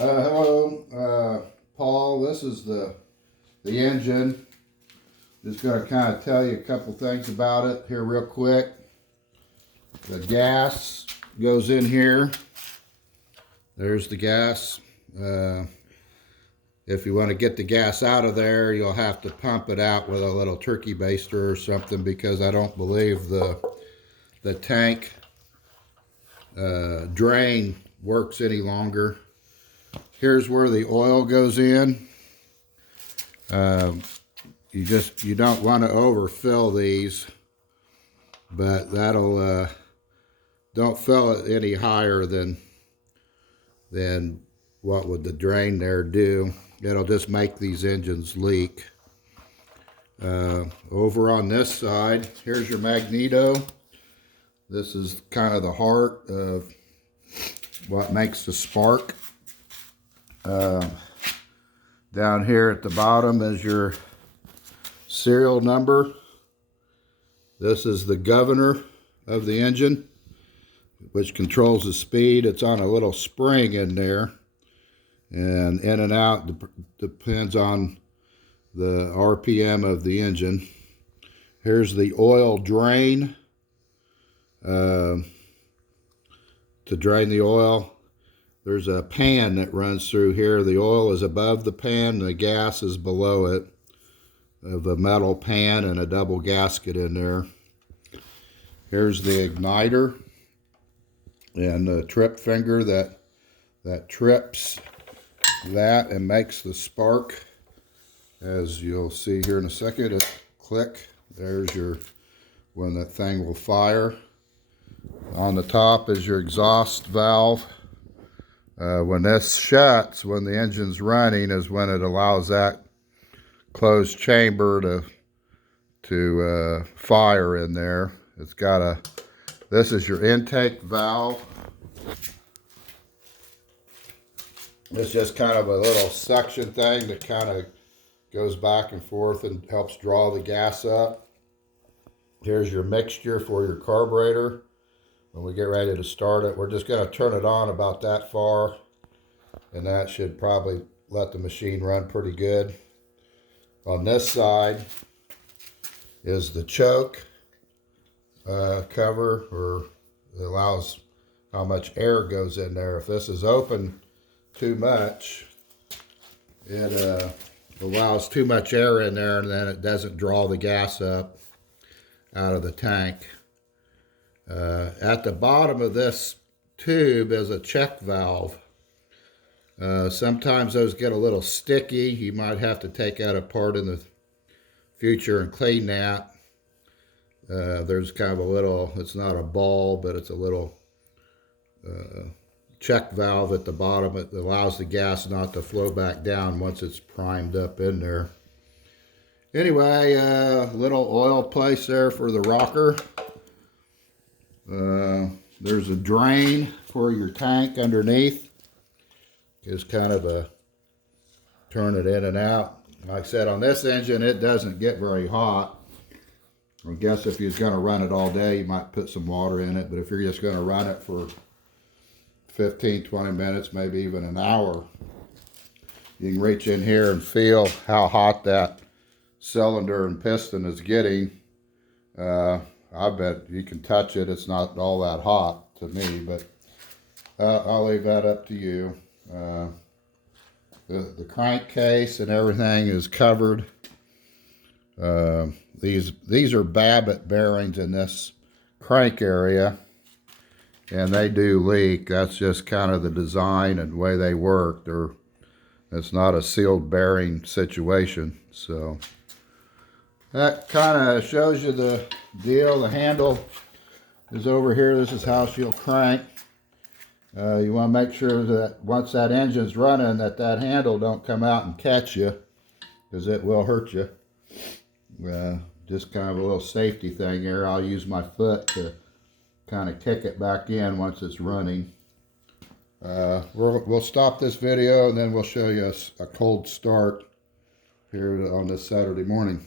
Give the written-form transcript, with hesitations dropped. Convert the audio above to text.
Hello, Paul. This is the engine. Just going to kind of tell you a couple things about it here real quick. The gas goes in here. There's the gas. If you want to get the gas out of there, you'll have to pump it out with a little turkey baster or something, because I don't believe the tank drain works any longer. Here's where the oil goes in. You don't want to overfill these, but that'll don't fill it any higher than what would the drain there do. It'll just make these engines leak. Over on this side, here's your magneto. This is kind of the heart of what makes the spark. Down here at the bottom is your serial number. This is the governor of the engine, which controls the speed. It's on a little spring in there, and in and out depends on the RPM of the engine. Here's the oil drain. To drain the oil, there's a pan that runs through here. The oil is above the pan and the gas is below it, of a metal pan and a double gasket in there. Here's the igniter and the trip finger that trips that and makes the spark. As you'll see here in a second, it click. There's your, when that thing will fire. On the top is your exhaust valve. When this shuts, when the engine's running, is when it allows that closed chamber to fire in there. It's got this is your intake valve. It's just kind of a little suction thing that kind of goes back and forth and helps draw the gas up. Here's your mixture for your carburetor. When we get ready to start it, we're just going to turn it on about that far, and that should probably let the machine run pretty good. On this side is the choke cover, or it allows how much air goes in there. If this is open too much, it allows too much air in there, and then it doesn't draw the gas up out of the tank. At the bottom of this tube is a check valve. Sometimes those get a little sticky. You might have to take that apart in the future and clean that. There's kind of a little, it's not a ball, but it's a little check valve at the bottom. It allows the gas not to flow back down once it's primed up in there. Anyway, little oil place there for the rocker. There's a drain for your tank underneath. It's kind of a turn it in and out. Like I said, on this engine, it doesn't get very hot. I guess if you're going to run it all day, you might put some water in it. But if you're just going to run it for 15, 20 minutes, maybe even an hour, you can reach in here and feel how hot that cylinder and piston is getting. I bet you can touch it. It's not all that hot to me, but I'll leave that up to you. The crankcase and everything is covered. These are Babbitt bearings in this crank area, and they do leak. That's just kind of the design and way they work. It's not a sealed bearing situation, so that kind of shows you the deal. The handle is over here. This is how she'll crank. You want to make sure that once that engine's running, that handle don't come out and catch you, because it will hurt you. Just kind of a little safety thing here. I'll use my foot to kind of kick it back in once it's running. We'll stop this video, and then we'll show you a cold start here on this Saturday morning.